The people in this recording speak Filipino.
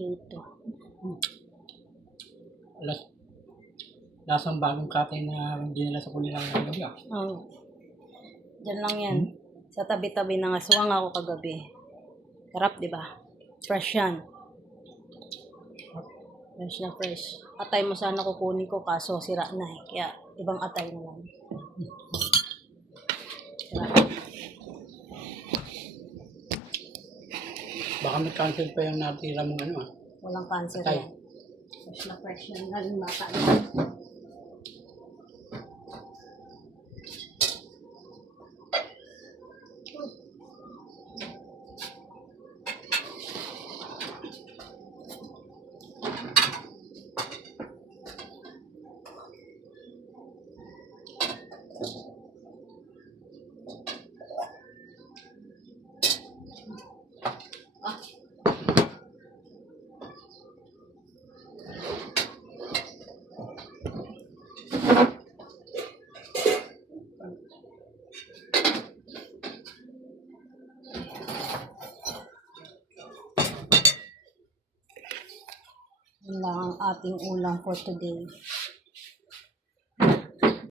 dito. Lasang bagong katay na hindi nila sa kulilang ng gabi. Oh. Diyan lang yan. Sa tabi-tabi ng aswang ako kagabi. Sarap, di ba? Fresh yan. Fresh na fresh. Atay mo sana kukunin ko kaso sira na eh. Kaya ibang atay na lang. Sarap. Baka may cancel pa yung natira mong ano. Walang cancer Atay. yan. Fresh na fresh yan. Galing bata. Yan lang ang ating ulam for today.